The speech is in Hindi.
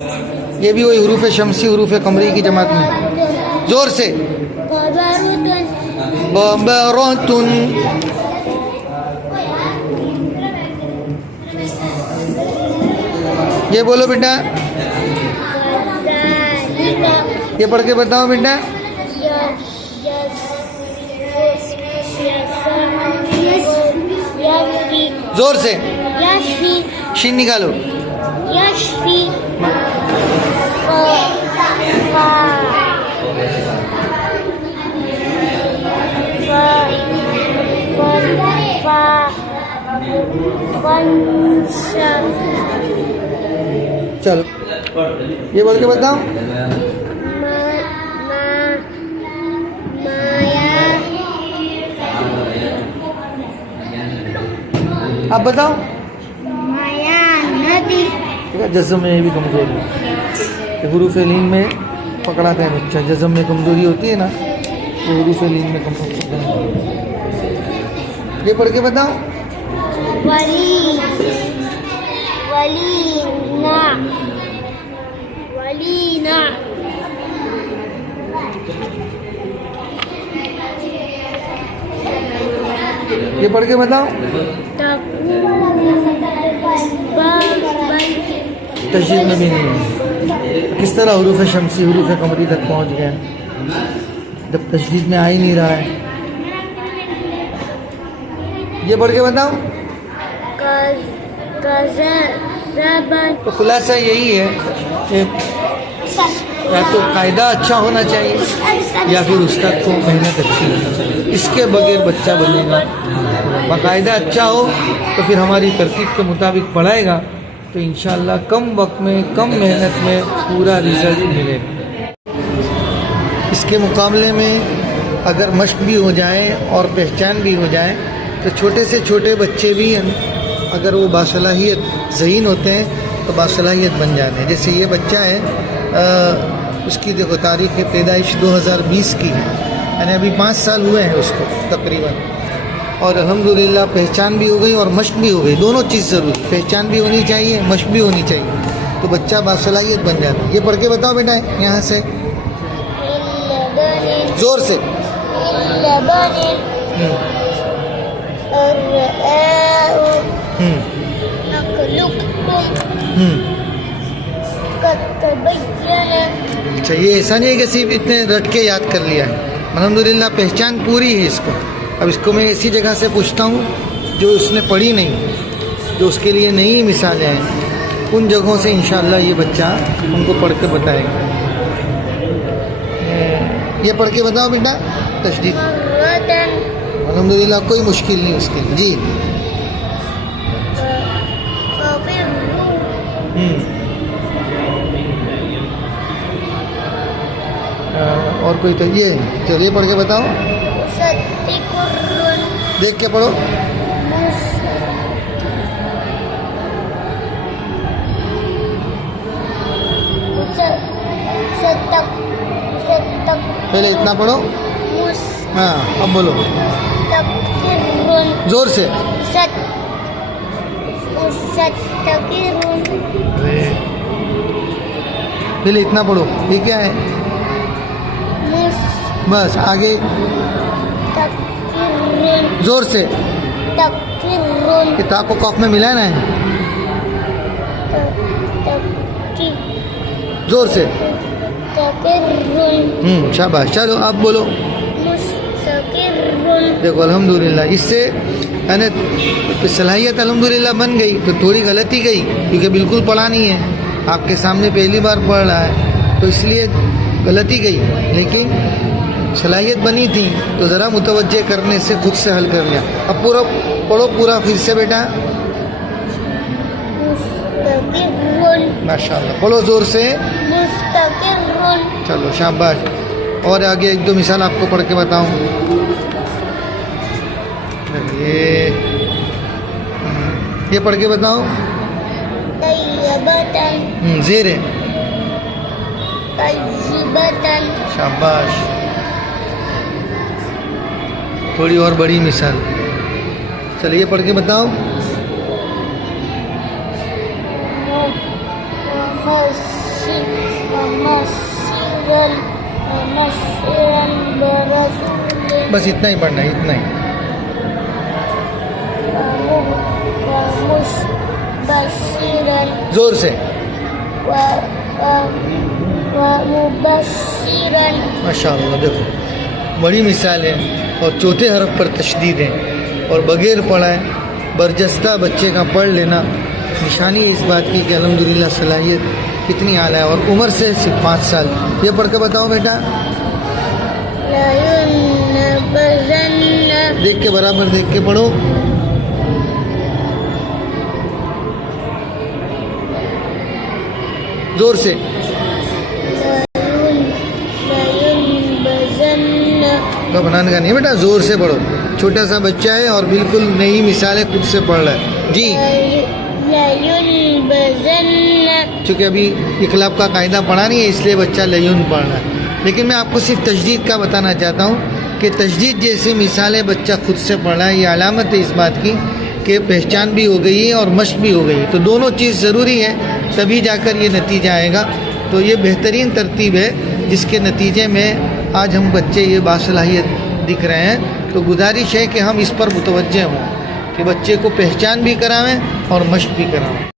ये भी वही हरूफ शमसी हरूफ कमरी की जमात में। जोर से। बबरतुन। ये बोलो बेटा, ये पढ़ के बताओ बेटा। जोर से। शीन निकालो। चलो ये बोल के बताओ। आप बताओ। माया नदी। जज़्म में भी कमजोरी है, हुरूफ लीन में पकड़ाता है बच्चा। जज़्म में कमजोरी होती है ना, तो हुरूफ लीन में कमजोरी होता है। ये पढ़ के बताओ। वली वलीना वलीना। ये पढ़ के बताओ। तशदीद में भी नहीं है। किस तरह हुरूफ शमसी हुरूफ कमरी तक पहुंच गए जब तशदीद में आ ही नहीं रहा है। ये पढ़ के बताओ। तो खुलासा यही है कि या तो कायदा अच्छा होना चाहिए या फिर उस्ताद को मेहनत अच्छी होनी चाहिए। इसके बगैर बच्चा बनेगा। बाकायदा अच्छा हो तो फिर हमारी तरतीब के मुताबिक पढ़ाएगा तो इंशाअल्लाह कम वक्त में कम मेहनत में पूरा रिजल्ट मिलेगा। इसके मुकाबले में अगर मश्क भी हो जाए और पहचान भी हो जाए तो छोटे से छोटे बच्चे भी अगर वो बासलाहियत ज़हीन होते हैं तो बासलाहियत बन जाते हैं। जैसे ये बच्चा है, उसकी देखो तारीख़ पैदाइश 2020 की है, यानी अभी 5 साल हुए हैं उसको तकरीबन। और अल्हम्दुलिल्लाह पहचान भी हो गई और मश्क भी हो गई। दोनों चीज़ ज़रूरी, पहचान भी होनी चाहिए, मश्क भी होनी चाहिए, तो बच्चा बासलाहियत बन जाता है। ये पढ़ के बताओ बेटा यहाँ से। ज़ोर से। अच्छा, ये ऐसा नहीं है कि सिर्फ इतने रट के याद कर लिया है। अल्हम्दुलिल्लाह पहचान पूरी है इसको। अब इसको मैं ऐसी जगह से पूछता हूँ जो उसने पढ़ी नहीं, जो उसके लिए नई मिसालें हैं, उन जगहों से इंशाअल्लाह ये बच्चा उनको पढ़ के बताएगा। ये पढ़ के बताओ बेटा। तशदीद अल्हम्दुलिल्लाह कोई मुश्किल नहीं उसके लिए। जी। और कोई तो ये चलिए पढ़ के बताओ। देख के पढ़ो। पहले इतना पढ़ो। हाँ अब बोलो जोर से। पहले इतना पढ़ो। ये क्या है? बस आगे जोर से। किताब को कॉफ में मिलाना है। जोर से। शाबाश। चलो आप बोलो। देखो अल्हम्दुलिल्लाह इससे यानी सलाहियत अल्हम्दुलिल्लाह बन गई। तो थोड़ी गलती गई क्योंकि बिल्कुल पढ़ा नहीं है, आपके सामने पहली बार पढ़ रहा है तो इसलिए गलती गई, लेकिन सलाहियत बनी थी तो ज़रा मुतवज्जे करने से खुद से हल कर लिया। अब पूरा पढ़ो पूरा फिर से बेटा। माशाअल्लाह पढ़ो जोर से। चलो शाबाश। और आगे एक दो मिसाल आपको पढ़ के बताऊं। ये पढ़ के बताओ। ज़ेर है। शाबाश। थोड़ी और बड़ी मिसाल। चलिए पढ़ के बताओ। बस इतना ही पढ़ना है, इतना ही। जोर से। माशाअल्लाह, देखो बड़ी मिसाल है। और चौथे हरफ पर तशदीद है और बगैर पढ़ाए बरजस्ता बच्चे का पढ़ लेना निशानी इस बात की कि अल्हम्दुलिल्लाह सलाहियत कितनी आला है। और उम्र से सिर्फ 5 साल। ये पढ़ के बताओ बेटा, देख के बराबर देख के पढ़ो। जोर से। बनाने का नहीं बेटा, जोर से पढ़ो। छोटा सा बच्चा है और बिल्कुल नई मिसालें खुद से पढ़ रहा है जी। क्योंकि अभी इखलाब का कायदा पढ़ा नहीं है, इसलिए बच्चा लयून पढ़ रहा है। लेकिन मैं आपको सिर्फ तशदीद का बताना चाहता हूँ कि तशदीद जैसी मिसालें बच्चा खुद से पढ़ रहा है, ये अलामत है इस बात की कि पहचान भी हो गई है और मश्क भी हो गई है। तो दोनों चीज़ ज़रूरी है, तभी जाकर ये नतीजा आएगा। तो ये बेहतरीन तरतीब है जिसके नतीजे में आज हम बच्चे ये बासलाहियत दिख रहे हैं। तो गुजारिश है कि हम इस पर मुतवज्जे हों कि बच्चे को पहचान भी करावें और मश्क भी करावें।